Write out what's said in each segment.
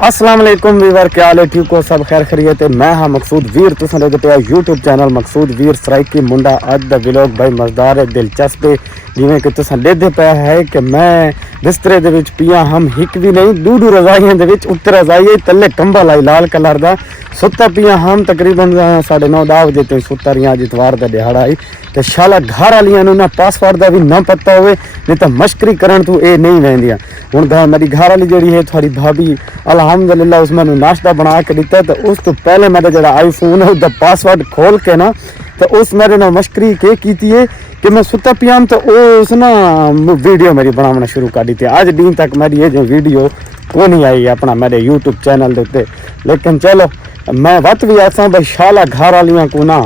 अस्सलाम वालेकुम वीवर, क्या हाल है? ठीक हो? सब खैर खैरियत है? मैं हाँ मकसूद वीर, तुसां देखदे पे यूट्यूब चैनल मकसूद वीर सराइकी मुंडा। अज दा व्लॉग भाई मज़ेदार है, दिलचस्प है। जिवें कि तुसां देखदे पे है कि मैं बिस्तरे दे विच पिया, हम हिक भी नहीं दू रजाइयां दे विच, उत्ते रजाई तले कंबल आई लाल कलर दा सुत्ता पिया। हम तकरीबन 9:30 बजे ते सुत्ता रही। अज इतवार दा दिहाड़ा आई ते शाला घर वालियां नूं ना पासवर्ड दा भी ना पता होवे, नहीं तो मश्करी करन तू ए नहीं वैंदियां। हुण मेरी घर वाली जिहड़ी है थोड़ी भाभी अलहमदुलिल्लाह उस मैनू नाश्ता बना के दिता, तो उस तो पहले मेरा जो आईफोन है उसका पासवर्ड खोल के ना तो उस मेरे ना मश्करी के की है कि मैं सुता पियाम, तो उस ना वीडियो मेरी बनाना शुरू कर दी थी। अज दिन तक मेरी ये जो वीडियो को नहीं आई अपना मेरे यूट्यूब चैनल के उत्ते। लेकिन चलो मैं वत भी आसा भाई शाला घर वालियां को ना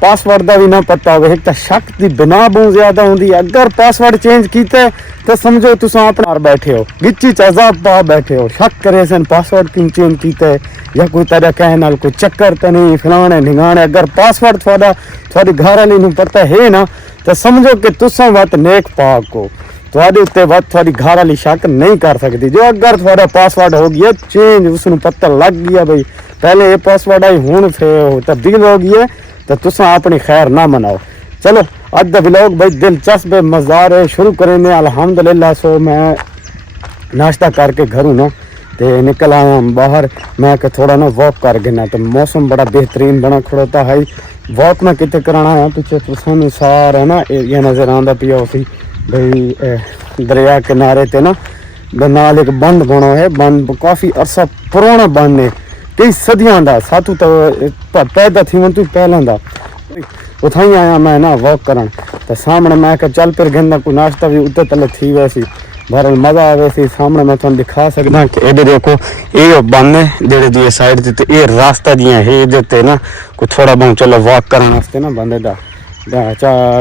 पासवर्ड का भी ना पता हो, एक तो शक की बिना बहुत ज्यादा होंगी। अगर पासवर्ड चेंज किया तो समझो तुम अपना बैठे हो गिच्ची अजाब पा बैठे हो, शक करे सन पासवर्ड क्यों चेंज किया या कोई तेरा कहने कोई चक्कर तो नहीं फलाने ढिंगाने। अगर पासवर्ड थोड़ी घर वाली पता है ना तो समझो कि तुसा वत नेक पाक हो, थोड़े उत्ते वत थोड़ी घर वाली शक नहीं कर सकती। जो अगर थोड़ा पासवर्ड हो गया चेंज, उसनों पता लग गया भाई पहले ये पासवर्ड आई हूँ तब्दील हो गई है, तो तुसा अपनी खैर ना मनाओ। चलो अज दा व्लॉग भाई दिलचस्प मज़ेदार है, शुरू करेंगे अल्हम्दुलिल्लाह। सो मैं नाश्ता करके घरों ना ते निकल आया बाहर, मैं कि थोड़ा ना वॉक कर गिना, तो मौसम बड़ा बेहतरीन बना खड़ोता है। वॉक मैं कितने कराना है पीछे तुसानू सारा ना एरिया नज़र आता पिया उसी भाई दरिया किनारे ते ना नाल एक बंद बना है। बंद काफ़ी अरसा पुराना बंद है, कई सदियों का, सातू तो पैदा थी मन तू पहलों का। उथा ही आया मैं ना वॉक करन, तो सामने मैं क्या चल फिर गंदा कोई नाश्ता भी उत्ते तले थी वैसी बहरल मज़ा आवे सी। सामने मैं तुम दिखा सकता कि ये देखो ये बंद है जेड़े दूए साइड से, ये रास्ता जियां है ये ना कोई थोड़ा बहुत चलो वॉक करने वास्ते ना बंदे दा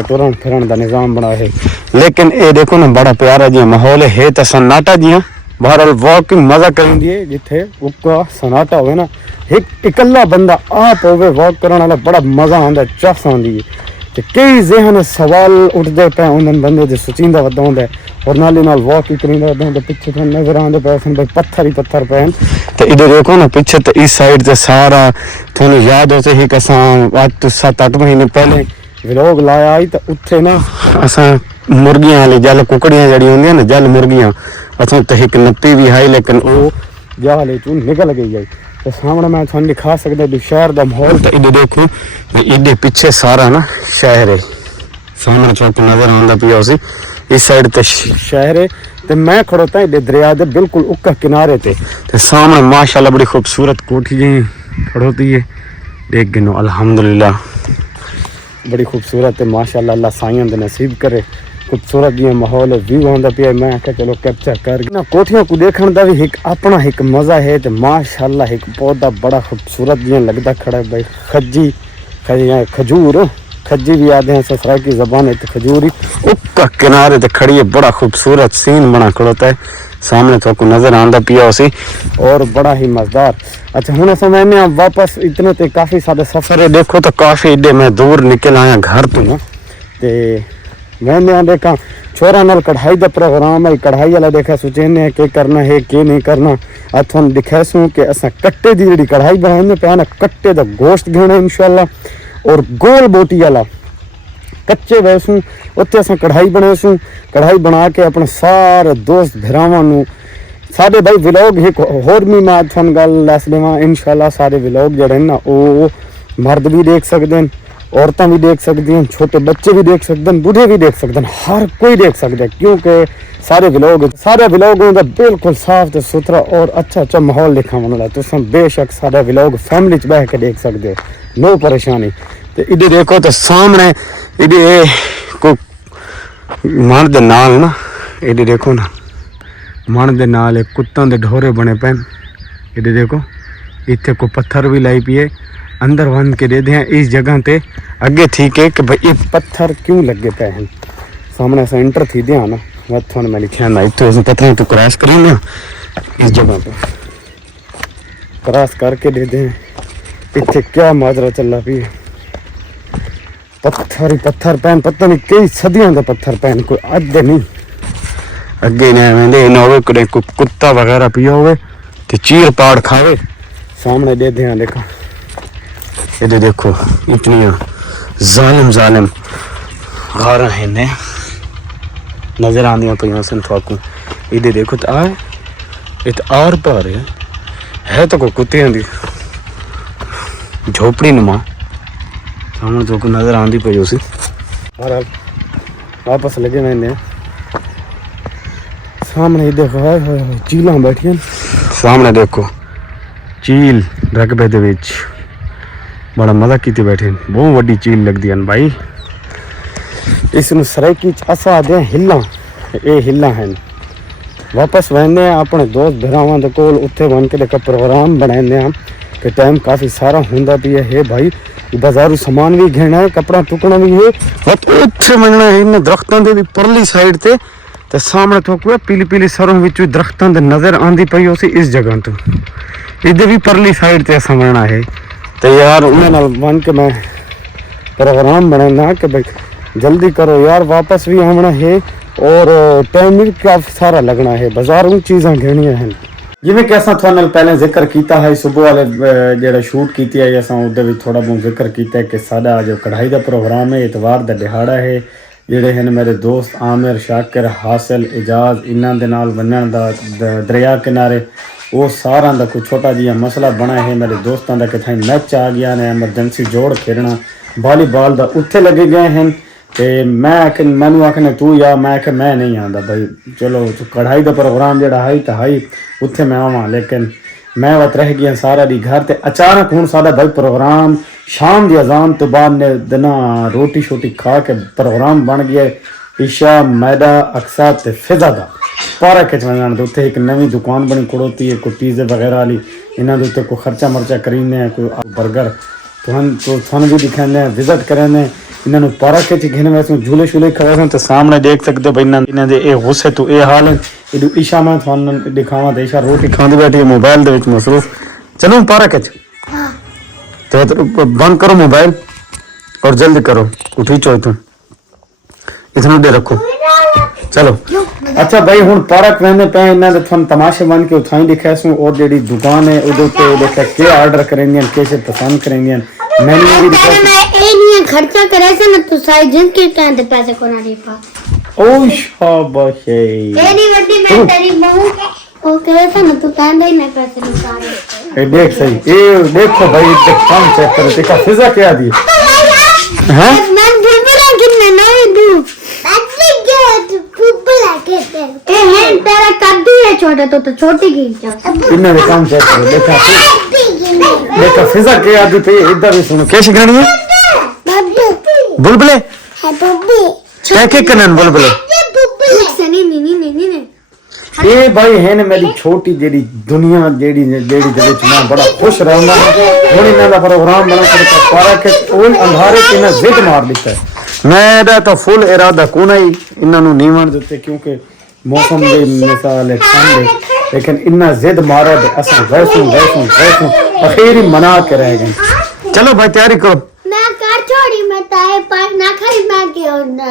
टुरन फिरन का निज़ाम बना है। लेकिन ये देखो ना बड़ा प्यारा जिहा माहौल है तो सन्नाटा जिहा बहरहाल वॉकिंग मज़ा करेंदी है जिथे उका सन्नाटा हो ना, एक इकल्ला बंदा आप होवे वॉक करने वाला बड़ा मज़ा आता, चस आती है। तो कई जहन सवाल उठते पे उन्होंने बंदे जो सोचींदा वदा होंदा और नाली नाल वॉक ही करींदा वदा होंदा। पिछे तो नजर आते पे भाई पत्थर ही पत्थर पे। तो इधर देखो ना पीछे तो इस साइड से सारा थोड़ा याद होते ही कि अज तो 7-8 महीने पहले व्लॉग लाया आई, तो उत्थे ना असा मुर्गियां वाली जल कुकड़ियां जड़ी होंदियां ना जल मुर्गियां असा तो एक नप्पी भी आई, लेकिन वो जाले चू निकल गई है। तो सामने मैं थोड़ा दिखा सकता भी शहर का माहौल। तो इधर देखो इधर पीछे सारा ना शहर है, सामने चौक नजर आता पिया उसी इस साइड तो शहर है। तो मैं खड़ोता इधर दरिया के बिल्कुल उक्का किनारे ते, तो सामने माशाल्लाह बड़ी खूबसूरत कोठी जी खड़ोती है, देख गिनो अल्हम्दुलिल्लाह बड़ी खूबसूरत है माशाल्लाह। अल्लाह साइयां दे नसीब करे खूबसूरत जी माहौल है, व्यू आता पिया। मैं आख्या चलो कैप्चर कर ना कोठियों को देखने का भी एक अपना एक मज़ा है। तो माशाल्लाह एक पौधा बड़ा खूबसूरत जिहा लगता खड़ा है भाई, खजूर खज्जी भी आते हैं ससुराल की ज़बान है, तो खजूर ही उक्का किनारे तो खड़ी है, बड़ा खूबसूरत सीन बना खड़ोता है। सामने तो को नज़र आंदा पिया उसी और बड़ा ही मज़ेदार। अच्छा हूँ समय में वापस इतने तो काफ़ी सारे सफ़र है, देखो तो काफ़ी इधे मैं दूर निकल आया घर तो ना। तो मैं देखा छोरा नाल कढ़ाई का प्रोग्राम है, कढ़ाई वाला देखा सोचेने के करना है के नहीं करना। अब थोड़ा दिखासूँ कि असा कट्टे की जी कढ़ाई बनाने पे ना, कट्टे का गोश्त घेना इंशाल्लाह और गोल बोटी वाला कच्चे वैसू उत्ते अस कढ़ाई बनासूँ। कढ़ाई बना के अपने सारे दोस्त भरावां साढ़े भाई व्लॉग एक होर भी मैं थोड़ी गल दस देव इंशाल्लाह सारे व्लॉग जड़े ना वो मर्द भी देख सकते हैं, औरतें भी देख सकती हैं, छोटे बच्चे भी देख सकते हैं, बूढ़े भी देख सकते हैं, हर कोई देख सकता है, क्योंकि सारे व्लॉग का बिल्कुल साफ तो सुथरा और अच्छा माहौल दिखाने वाला। तो बेशक सारे व्लॉग फैमिली च बह के देख सकते हो, नो परेशानी। तो इधर देखो तो सामने इधर को मन दे नाल ना, इधर देखो ना मन दे नाल एक कुत्तों के ढोरे बने पे। इधर देखो इतने को पत्थर भी लाई पिए अंदर बंद के दे दें इस जगह ते अगे ठीक है कि भाई ये पत्थर क्यों लगे पे हैं। सामने से एंटर थी ध्यान मत थोड़ा मैं लिखा ना इतो उसने पता नहीं तो क्रॉस करी ना इस जगह पे क्रॉस करके दे दें इतने क्या माजरा चल रहा है पत्थर ही पत्थर पैन पता नहीं कई सदियों का पत्थर पैन कोई अद्धे नहीं अगे ने ना हो कोई कुत्ता वगैरह पिया हुए तो चीर पाड़ खावे सामने दे दें देखो ये देखो इतनी जालिम जालिम गारा है ने नजर आंदियां पईयां सन थाकू इधर देखो तो आ इत आर पार है तो कोई कुत्तियां दी झोपड़ी नुमा सामने तो कोई नजर आंदी पई उसी बहरहाल वापस लगे मैंने सामने देखो हाय हाय चीलां बैठियां सामने देखो चील रकबे दे विच बड़ा मजा कीते बैठे बहुत वड्डी चील लगदी है भाई इसनू सराइकी असा आदे हिल्ला ये हिल्ला हैं वापस वहने अपने दोस्त भरावां दे कोल उत्थे बन के देखा प्रोग्राम बनाने कि टाइम काफ़ी सारा होंदा भी है भाई बाजारू सामान भी घेना है कपड़ा टुकना भी है बट उत्थे मनना है इन दरख्तां दे परली साइड ते सामने तो कोई पीली पीली सरों विच दरख्तां दे नजर आंदी पई उसी इस जगह तो इधर भी परली साइड ते समझना है तो यार उन्हें नाल बन के मैं प्रोग्राम बनाना कि भाई जल्दी करो यार वापस भी आना है और टाइम भी काफ़ी सारा लगना है बाजारों चीज़ां घेनियां हैं जिवें कि असां तुहाडे नाल पहले जिक्र कीता है सुबह वाले जेड़ा शूट कीती है असां उहदे विच थोड़ा बहुत जिक्र कीता है कि साडा जो कढ़ाई दा प्रोग्राम है इतवार दा दिहाड़ा है जेड़े हैं मेरे दोस्त आमिर शाकिर हासिल एजाज इन्हां दे नाल बनण दा दरिया किनारे वो सारा दा कोई छोटा जिहा मसला बना है मेरे दोस्तों का कि मैच आ गया ने एमरजेंसी जोड़ खेलना वॉलीबॉल दा उत्थे लगे गए हैं ते मैं मैनू आखने तू या मैं आख मैं नहीं आता भाई चलो कढ़ाई का प्रोग्राम जोड़ा है तो है उत्थे मैं आवा लेकिन मैं वत रह गया सारा दी घर ते अचानक हूँ सारा भाई प्रोग्राम शाम की अजान तो बाद ने दिना रोटी शोटी खा के प्रोग्राम बन गया ईशा मैदा अक्सा ते फिजा का पारा खिच वजन तो उत्थे एक नवी दुकान बनी खड़ोती है कोई पिज़्ज़े वगैरह वाली इन्होंने उत्ते कोई खर्चा मर्चा करीने कोई बर्गर तो भी दिखाने विजिट करें इन्होंने पारा खिच घिन वैसे झूले शूले खड़े तो सामने देख सकते भाई इन्होंने ये गुस्से तो ये हाल है ये ईशा मैं थानू दिखावा तो ईशा रोटी खाती बैठी मोबाइल के मसरूफ चलो पारा खिच तो बंद करो मोबाइल और जल्दी करो उठी चो इतों इतना दे रखो चलो अच्छा भाई हुण पारक रहने पे इन्होंने थोड़ा तमाशे बन के उठाई दिखा सू और जी दुकान है उधर देखा के ऑर्डर करेंगे कैसे पसंद करेंगे मेन्यू भी दिखा ए नहीं खर्चा करे से ना तो सारे जिन के टाइम पे पैसे को ना दे पा ओ शाबाश ए नहीं वड्डी मैं तेरी बहू ओ करे से ना तो टाइम दे ना पैसे निकाल ए देख सही ए देखो भाई ये काम चेक करो देखा फिजा क्या दी हैं मैं बुलबुला किन्ने नहीं दू अच्छी गेट बुलबुला कहते ए है तेरा कद्दू है छोटा तो छोटी की इन्होंने काम चेक करो देखा फिजा क्या दी पे इधर भी सुनो कैसे करनी है बुलबुले है बब्बी क्या कनन बुलबुले सनी नहीं ये भाई है ना मेरी छोटी जेडी दुनिया जेडी जेडी दे विच मैं बड़ा खुश रहना हुण इन्हां दा प्रोग्राम बना कर पारा के ओन अंधारे के ना जिद मार दिता है मेरा तो फुल इरादा कोना ही इन्हां नु नहीं मान देते क्योंकि मौसम दे मिसाल ठंड लेकिन इन्ना जिद मारा दे असा वैसों आखिर मना के रह गए चलो भाई तैयारी करो मैं कार छोड़ी मैं ताए पास ना खाई मैं के और ना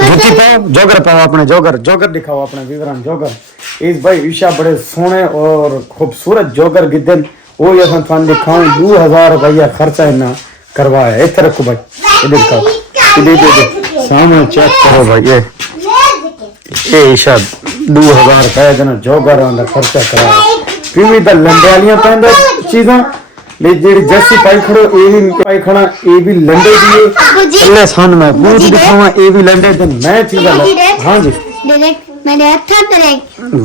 धोती पाओ जोगर पाओ अपने जोगर दिखाओ अपने विवरण जोगर इस भाई ईशा बड़े सोने और खूबसूरत जोगर गिद्धन वो ये थान दिखाऊं 2000 रुपया खर्चा इन्ना करवाया इधर रखो भाई ये दिखाओ इधर सामने चेक करो भाई ये ईशा 2000 रुपया देना जोगर का खर्चा कराया फिर द लंडे वालियां पहनदा चीज़ां ले जेडी जर्सी पाई खड़ो ए भी पाई खड़ा ए भी लंडे दिए अल्लाह सान मैं बूट दिखावा ए भी लंडे ते मैं चीज़ा हां जी डायरेक्ट मैंने अच्छा तरह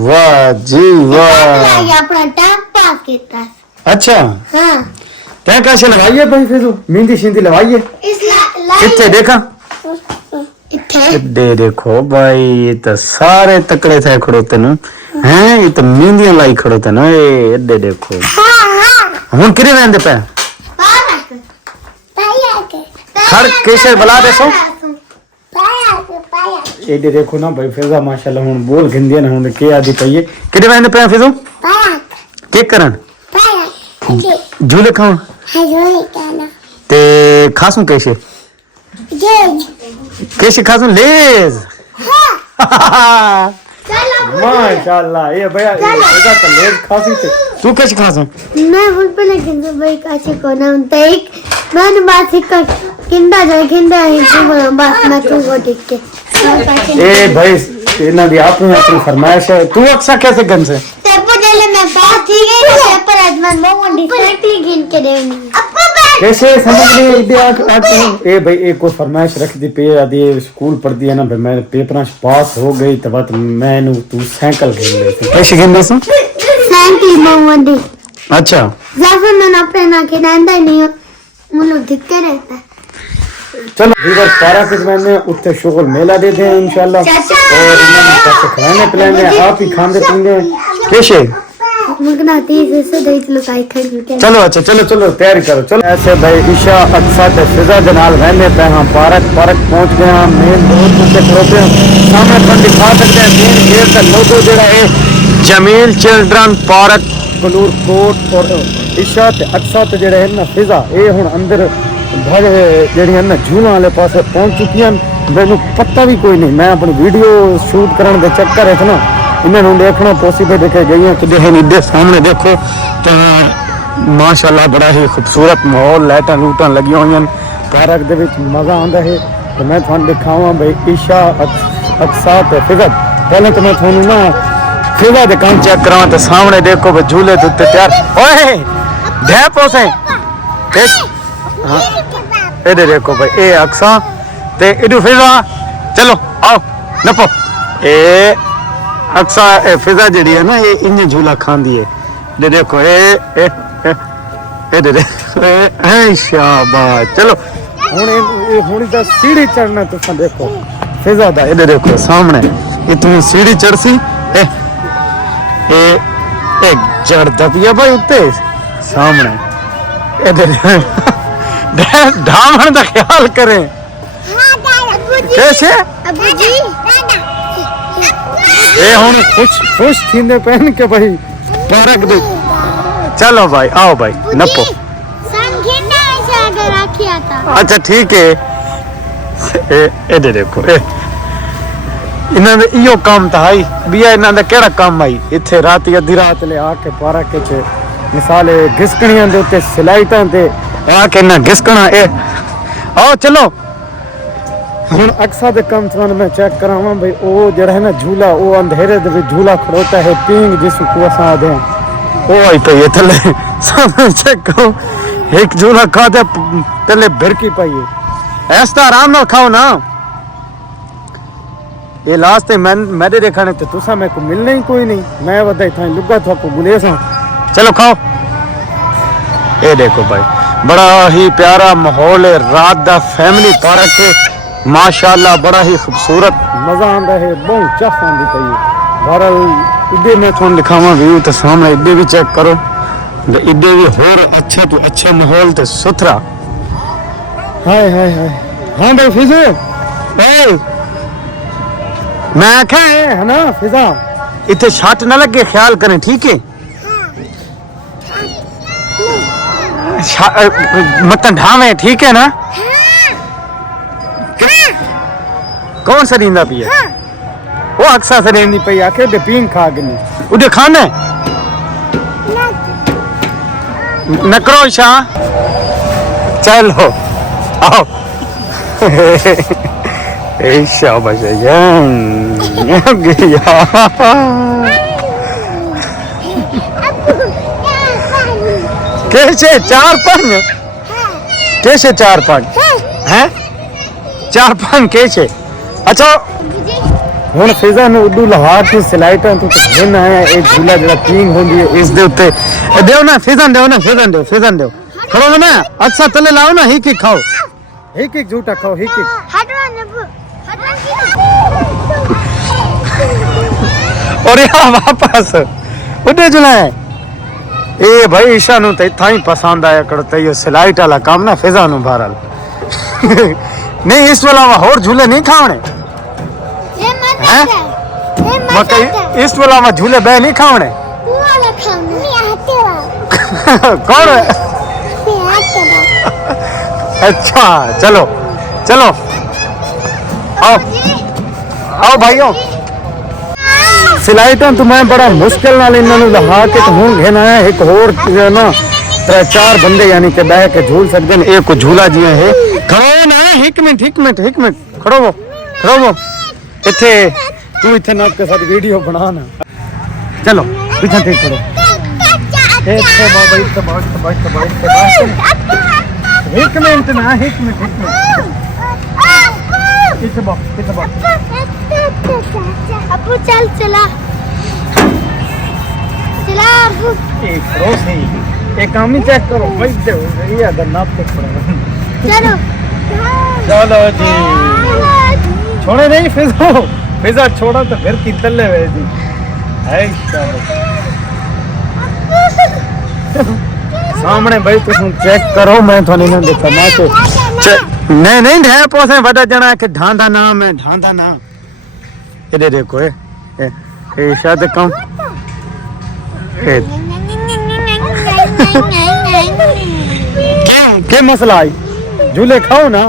वाह जी वाह ये अपना टाइम पास किया अच्छा हां क्या कैसे लगाइए भाई फिर मेहंदी शिंदी लगाइए इस कितने देखा इथे दे देखो भाई ये तो सारे तकड़े थे खड़ोते न हैं ये तो मेहंदियां लाई खड़ोते न ए दे देखो हुन किरे वेंदे पे खड़ कैसे बुला दे सो ये देखो ना भाई फिजा माशाल्लाह हुन बोल गिंदी ना हुन के आदि पई किडे वेंदे पे फिजो के करन झूले खाऊं ते खासू कैसे खासू लेज माशाल्लाह ये भैया फिजा तो लेज खासी थे तू कैसे खासू मैं बोल पे लेकिन भाई कैसे कोना उनते एक मैंने बात सिखा किंदा है बस मैं तू को ठीक के ए भाई इना दी आपने अपनी फरमाइश है तू अक्सर कैसे गन से तेरे पहले मैं बात ठीक है पेपर आज मैं मोमो डायरेक्टली गिन के देंगे कैसे समझ नहीं दे ए भाई एक को फरमाइश रख दी पे आदि स्कूल पढ़ दिया ना भाई मैं पेपर पास हो गई तब मैं तू साइकिल खेल ले कैसे खेल रहा साइकिल मोमो दी अच्छा ज्यादा मैंने अपने ना के ही नहीं मुझे दिखते रहता है चलो इधर पारा के मैंने उत्ते शुगल मेला दे दे इंशाल्लाह और इन्होंने कैसे खाने पिलाने आप ही खाने पीने कैसे चलो अच्छा चलो तैयारी करो चलो ऐसे भाई ईशा अक्सा ते फिजा दे नाल रहने पे हां पार्क पहुंच गए हां मेन रोड पे खड़ोते हैं सामने पर दिखा सकते हैं मेन गेट का लोगो जेड़ा है जमील चिल्ड्रन पार्क कलूर कोट और ईशा ते अक्सा ते जेड़े है ना फिजा ये हुन अंदर भर जेड़ी है ना झूला वाले पास पहुंच चुकी हैं मैंने पता भी कोई नहीं मैं अपनी वीडियो शूट करने के चक्कर है ना इन्होंने देखना पॉसिबल देखे गई है कि इधर सामने देखो तो माशाल्लाह बड़ा ही खूबसूरत माहौल लाइटां लूटां लगी हुई हैं पार्क दे विच मज़ा आंदा है तो मैं थानू दिखावां भाई ईशा अक्सा ते फिजा पहले तो मैं थानू ना फिजा दे काम चेक करावां तो सामने देखो भाई झूले ते तैयार ओए दे पोसे हाँ इधर देखो भाई ए अक्सा ते इधर फिजा चलो आओ नपो ए अक्सा ए फिजा जड़ी है ना ये इन्हें झूला खांदी है दे देखो ए दे शाबाश चलो हुन दा सीढ़ी चढ़ना तुसा देखो फिजा दा इधर देखो सामने इतनी सीढ़ी चढ़सी ए जड़ दबिया भाई उत्ते सामने इधर ढामन का ख्याल करें कैसे ये हुन खुश थींदे पहन के भाई पार्क दे चलो भाई आओ भाई नपो अच्छा ठीक है ए दे देखो इन्हां दे इयो काम था आई बिया इन्हां दा केड़ा काम आई इथे रात अद्धी रात ले आके पार्क च मिसाले घिसकणियां दे उत्ते स्लाइटां ते आके ना घिसकना ए आओ चलो हुन अक्सा दे कम थन मैं चेक करावां भाई ओ जड़ा है ना झूला ओ अंधेरे दे विच झूला खड़ोता है पिंग जिसको को असा दे ओ आई पे ये थले सामने चेक करो एक झूला खाते तले भिरकी पाई ऐसा आराम नाल खाओ ना ये लास्ट ते मेरे देखने ते तुसा मेरे को मिलने ही कोई नहीं मैं वदा था लुगा तो को बुले सा चलो खाओ ये देखो भाई बड़ा ही प्यारा माहौल है रात दा फैमिली पार्क है माशाल्लाह बड़ा ही खूबसूरत मजा आंदा है बहुत चाह आंदी पई बहरहाल इधर मैं थोन दिखावा व्यू तो सामने इधर भी चेक करो इधर भी और अच्छा तो अच्छा माहौल तो सुथरा हाय हाय हाय हां भाई फिजा ए मैं क्या है ना फिजा इतने शॉट ना लगे ख्याल करें ठीक है मतलब ढावे ठीक है ना कौन सा नींदा पिया वो अक्सा से नींदी पई आखे दे पीन खा गनी उधर खाना नकरो शाह चलो आओ ए शाबाश कैसे 4-5 कैसे 4-5 हैं 4-5 कैसे अच्छा हुन फिजा ने उडू लहा की स्लाइटां तो दिन आया एक झूला जरा पिंग होंदी है इस दे उत्ते देव ना फिजा दो खड़ो ना अच्छा तले लाओ ना ही की खाओ एक झूठा खाओ ही की और यहाँ वापस उडे झूला है ए भाई ईशा नु ते थाई पसंद आया करते ये स्लाइट वाला काम ना फिजा नु भारल नहीं इस वाला और झूले नहीं खाने हैं? मकई इस वाला में झूले बह नहीं खाने कौन है? अच्छा चलो चलो आओ आओ भाइयों सिलाई तो मैं बड़ा मुश्किल नाल इन्होंने लहा के तो हूँ घेना है एक होर जो ना 3-4 बंदे यानी कि बह के झूल सकते हैं एक झूला जी है खड़ो ना एक मिनट खड़ो वो इथे तू इथे ना के साथ वीडियो बना ना चलो पीछे ठीक करो इथे बाबा इथे एक मिनट इथे अबू चल चला अबू एक रोशनी एक काम ही चेक करो भाई दे ये अगर नाप तक पड़ेगा चलो जी छोड़े नहीं फिजा छोड़ा तो फिर कितने ले हुए जी सामने भाई तुम चेक करो मैं थोड़ी ना देखा मैं तो नहीं ढे पोसे बता जना कि ढांढा नाम है ढांढा नाम ये देखो ये शायद कम क्या मसला आई झूले खाओ ना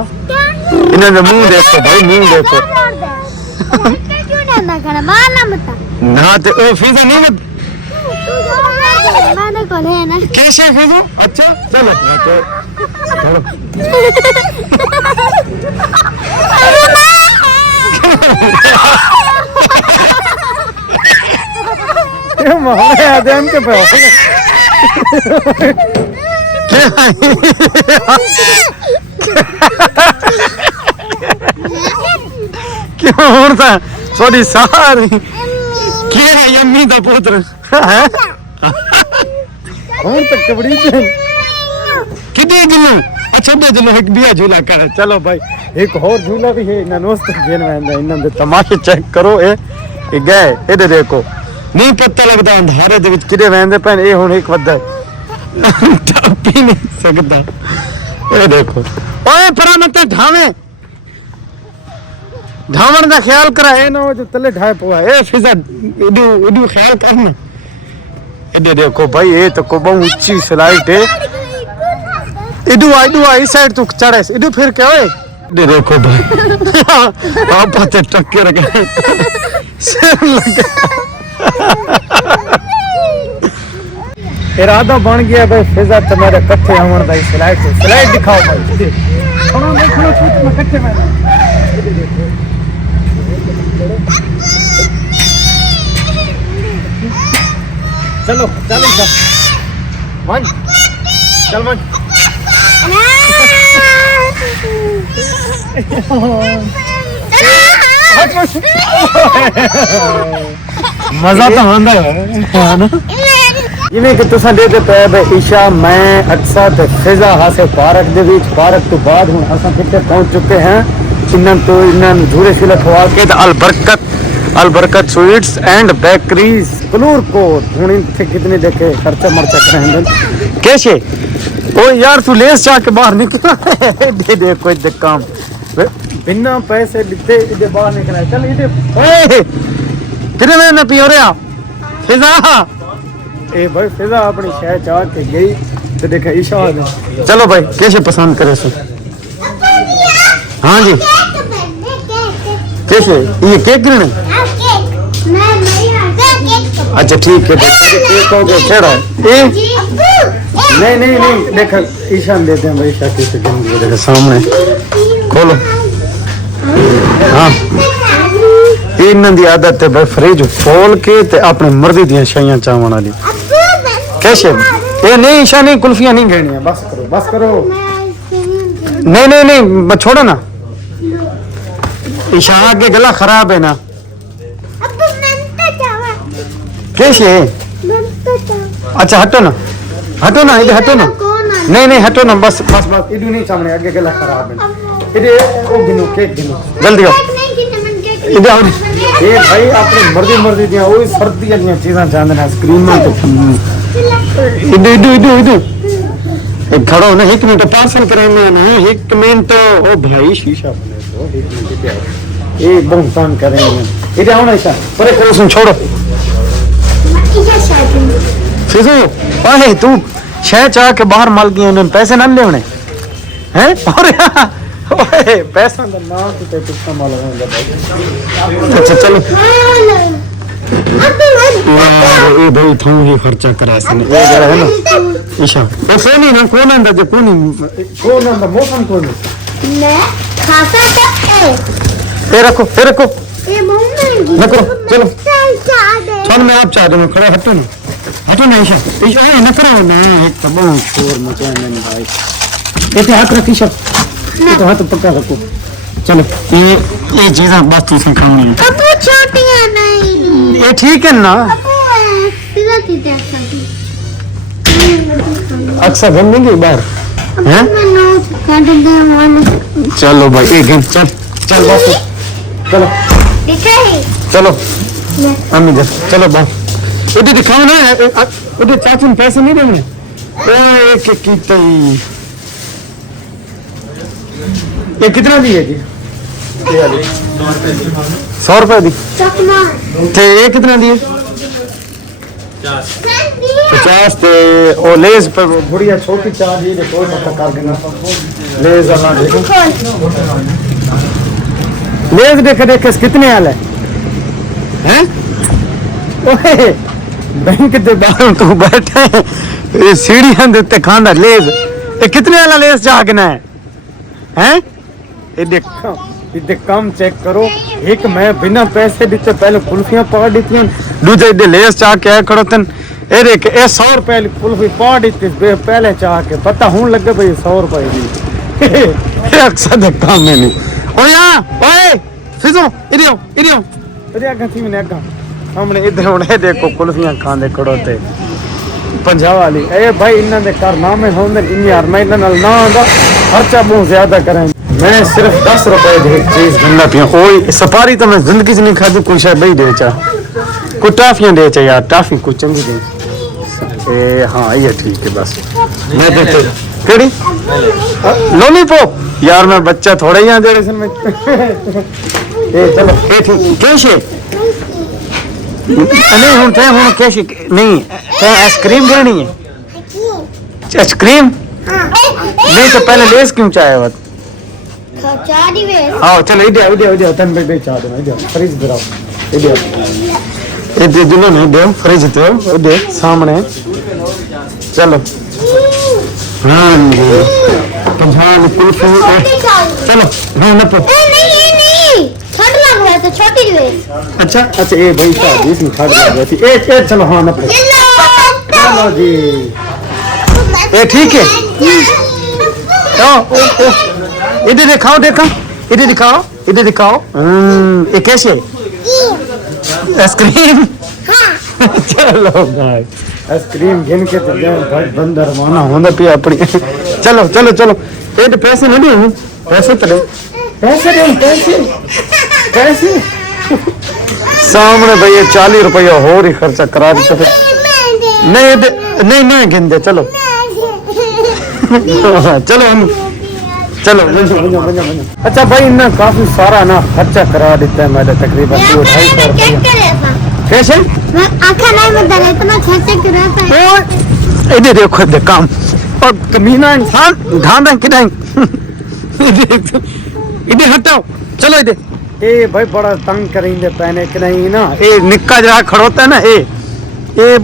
इन्होंने मुंह देखो भाई मुंह देखो ना तो ओ फीसा नहीं कैसे फीसा अच्छा चलो मारे आदम के पे क्यों होता सॉरी सारी क्या है यम्मी दा पुत्र है और तक कबड़ी से कितने झूला अच्छा दे झूला एक बिया झूला कर चलो भाई एक और झूला भी है इन्होंने उस तक गेन में इन्होंने तमाशे चेक करो ये गए ये देखो नहीं पता लगता अंधारे दे विच किदे वैंदे पैन ये हुन एक वदा टप ही नहीं सकता ये देखो ओए परा मत ढावे ढावन का ख्याल करा है ना जो तले ढाए पवा ए फिजा इडू ख्याल करना ये देखो भाई ये तो को बहुत ऊंची स्लाइड है इडू आई साइड तू चढ़े इडू फिर क्या है ये देखो भाई आप पते टक्कर गए सिर लगा इरादा बन गया भाई फिजा तुम्हारे कट्ठे आवन भाई स्लाइड दिखाओ भाई थोड़ा देखो छूट में कट्ठे में चलो चलो मन चल मन मजा तो आंदा है ना जिवें कि तुसां देखदे पे भाई ईशा मैं अक्सर ते फिजा हासे पार्क दे विच पार्क तो बाद हुन असां किथे पहुंच चुके हैं इन्हां झूले शूले खवा के ते अलबरकत स्वीट्स एंड बेकरीज कलूरकोट हुन इत्थे कितने देखे खर्चा मर्चा करेंगे कैसे ओ यार तू लेस चाह के बाहर निकल दे कोई दे काम बिना पैसे दिते इधर बाहर निकला चल इधर ओए कितने में ना पियो रे फिजा ए भाई फिजा अपनी शय चाह के गई तो देखा ईशा आ गया चलो भाई कैसे पसंद करे सो हाँ जी कैसे ये केक गिरने अच्छा ठीक है केक हो गया छेड़ा नहीं देखा ईशान देते हैं भाई ईशा कैसे गिरेंगे देखा सामने खोलो हाँ इन्हां दी आदत है भाई फ्रिज खोल के ते अपनी मर्जी दी शाइयां चावण वाली कैसे ये नहीं ईशा नहीं कुल्फियां नहीं घेनियां बस करो नहीं छोड़ो ना ईशा आगे गला खराब है ना कैसे अच्छा हटो ना इधर हटो ना नहीं हटो ना बस इधर नहीं सामने आगे गला खराब है इधर ओ गिनो केक गिनो जल्दी आओ इधर आओ ये भाई अपनी मर्जी दियां ओही सर्दी वाली चीज़ां चाहते हैं आइसक्रीम तो इधर खड़ो ना एक मिनट पार्सल कराना ना एक मिनट ओ भाई शीशा बने तो एक मिनट ये बहुत तंग कर रहे हैं। इधर आओ ना ईशा, पर एक उसको छोड़ो। फिजू अरे तू शह चाह के बाहर मल गई, उन्होंने पैसे ना ले हैं और पैसा का नाम तो कितना माल होगा भाई। अच्छा चलो ये भाई थोड़ा ही खर्चा करा इसने ये जरा है ना ईशा वो कौन है ना कौन आंदा जो कौन आंदा मौसम कौन है मैं खासा है ये रखो ये महंगी न करो चलो चल मैं आप चाह रहे हो खड़े हटो ना ईशा है न करो ना एक तो बहुत शोर मचा है भाई ये हाथ रख ईशा ये तो हाथ पक्का रखो चलो ये चीजें बस तुझे खानी है अबू छोटियां नहीं ये ठीक है ना अबू सीधा सीधा अक्सर घूमने की बार हैं मैं नोट काट दे मन चलो भाई एक दिन चल बस चलो दिखाई चलो अम्मी जा चलो बस उधर दिखाओ ना उधर चाचू ने पैसे नहीं देने ओए कितनी ये कितना दिए जी 100 रुपए दी चकना थे ये कितना दिए 50 थे और लेज पर बुढ़िया छोटी चार दिए जो कोई पता कर देना लेज वाला देखो लेज देख कितने आल है ओए बैंक के बाहर तू बैठे ये सीढ़ियां देते खाना लेज ये कितने वाला लेज चाहना है ये कम चेक करो एक मैं बिना पैसे दिते पहले कुल्फियां पा दी दूजे इधर लेस चाह के आए खड़ो तन ए देख ए 100 रुपए कुल्फी पा दी पहले चाह के पता हूं लगे भाई 100 रुपए दी अक्सर दे काम में नहीं ओ यार ओए फिजो इधर आगा थी मैंने आगा हमने इधर उड़े देखो कुल्फियां खांदे खड़ो ते पंजाब वाली ए भाई इन्हां दे कारनामे होंदे इन यार मैं इन्हां नाल ना आंदा खर्चा बहुत ज्यादा करें मैं सिर्फ 10 रुपए दे चीज गंदा पिया ओए सफारी तो मैं जिंदगी च नहीं खादी कुछ शायद भाई दे चा कुछ टाफियां दे चा यार टाफी कुछ चंगी दे ए हां ये ठीक है बस मैं देते केड़ी लॉलीपॉप यार मैं बच्चा थोड़ा ही दे रहे में ए चलो ए ठीक कैसे नहीं हुन कैसे नहीं ते आइसक्रीम देनी है आइसक्रीम नहीं तो पहले लेस क्यों चाहे वत चारी वे आओ चलो इधर तन बे चाह दो इधर फ्रिज दराओ इधर दिलो नहीं दे फ्रिज तो इधर सामने चलो हां जी पंजाब कुल्फी चलो हां न पर नहीं ठंड लग रहा है तो छोटी वे अच्छा ये भाई साहब इसमें खा गई थी एक चलो हां न पर चलो जी ये ठीक है ओ इधर दिखाओ ये कैसे आइसक्रीम चलो भाई आइसक्रीम गिन के तो भाई बंदर माना होना पे अपनी चलो ये तो पैसे नहीं दे पैसे तो पैसे सामने भाई 40 रुपया और ही खर्चा करा देते नहीं गिन दे चलो चलो हम चलो अच्छा भाई इन्ना काफी सारा ना खर्चा करा देता है मैंने तकरीबन 2-250 रुपया कैसे मैं आंखें नहीं बदल इतना खर्चा कराता है इधर देखो दे काम और कमीना इंसान ध्यान रख किधर इधर हटाओ चलो इधर ए भाई बड़ा तंग करेंगे पहने कि नहीं ना ए निक्का जरा खड़ोता है ना ए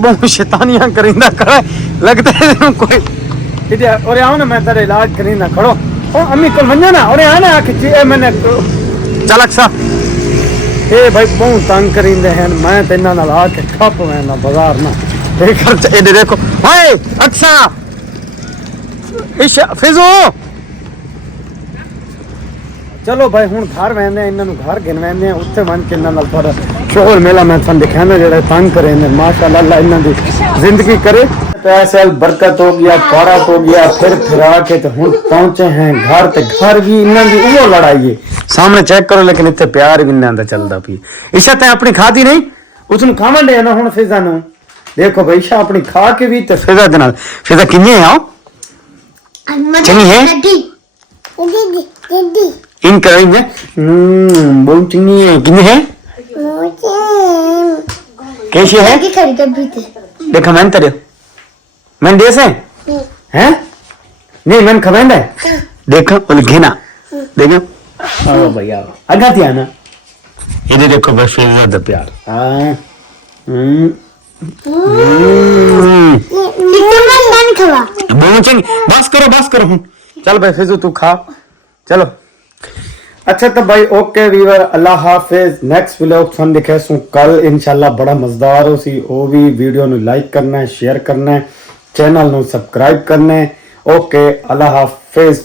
बहुत शैतानियां करेंदा करे लगता है कोई इधर और आओ ना मैं तेरा इलाज करेंदा खड़ो ओ अम्मी कल वन्या ना और आना आके ए मैंने चलक सा ए भाई बहुत तंग करेंदे हैं मैं ते इन्हां नाल आके खप मैं ना बाजार ना ए खर्च ए देखो ओए अच्छा ईशा फिजो चलो भाई हुन घर वेंदे इन्हां नु घर गिनवेंदे उत्थे मन के इन्हां नाल थोड़ा शोर मेला मैं थां दिखाना जेड़ा तंग करेंदे माशाअल्लाह अल्लाह इन्हां दी जिंदगी करे पैसे बरकत हो गया फरक हो गया फिरा के तो हुन पहुंचे हैं घर ते घर भी इन्हां दी वो लड़ाई है सामने चेक करो लेकिन इत्थे प्यार भी इन्हां दा चलदा पई ईशा ते अपनी खादी नहीं उसनु खावन दे ना हुन फिजा नु देखो भाई ईशा अपनी खा के भी ते फिजा दे नाल फिजा किन्ने आओ चंगी है इन करेंगे बोल चिंगी कितनी है कैसी है आगे खड़ी कर भी थे देखा मैंने तेरे मैंने दे से हैं नहीं मैंने खबेंड है देखो बोल घेना देखो आओ भैया आगा थी आना ये देखो बस फिर ज्यादा प्यार नहीं खवा बस करो चल भाई फिजू तू खा चलो अच्छा तो भाई ओके वीवर अल्लाह हाफिज नेक्स्ट व्लॉग सन दिखे सू कल इंशाल्लाह बड़ा मजेदार हो सी ओ भी वीडियो नु लाइक करना है शेयर करना है चैनल नु सब्सक्राइब करना है ओके अल्लाह हाफिज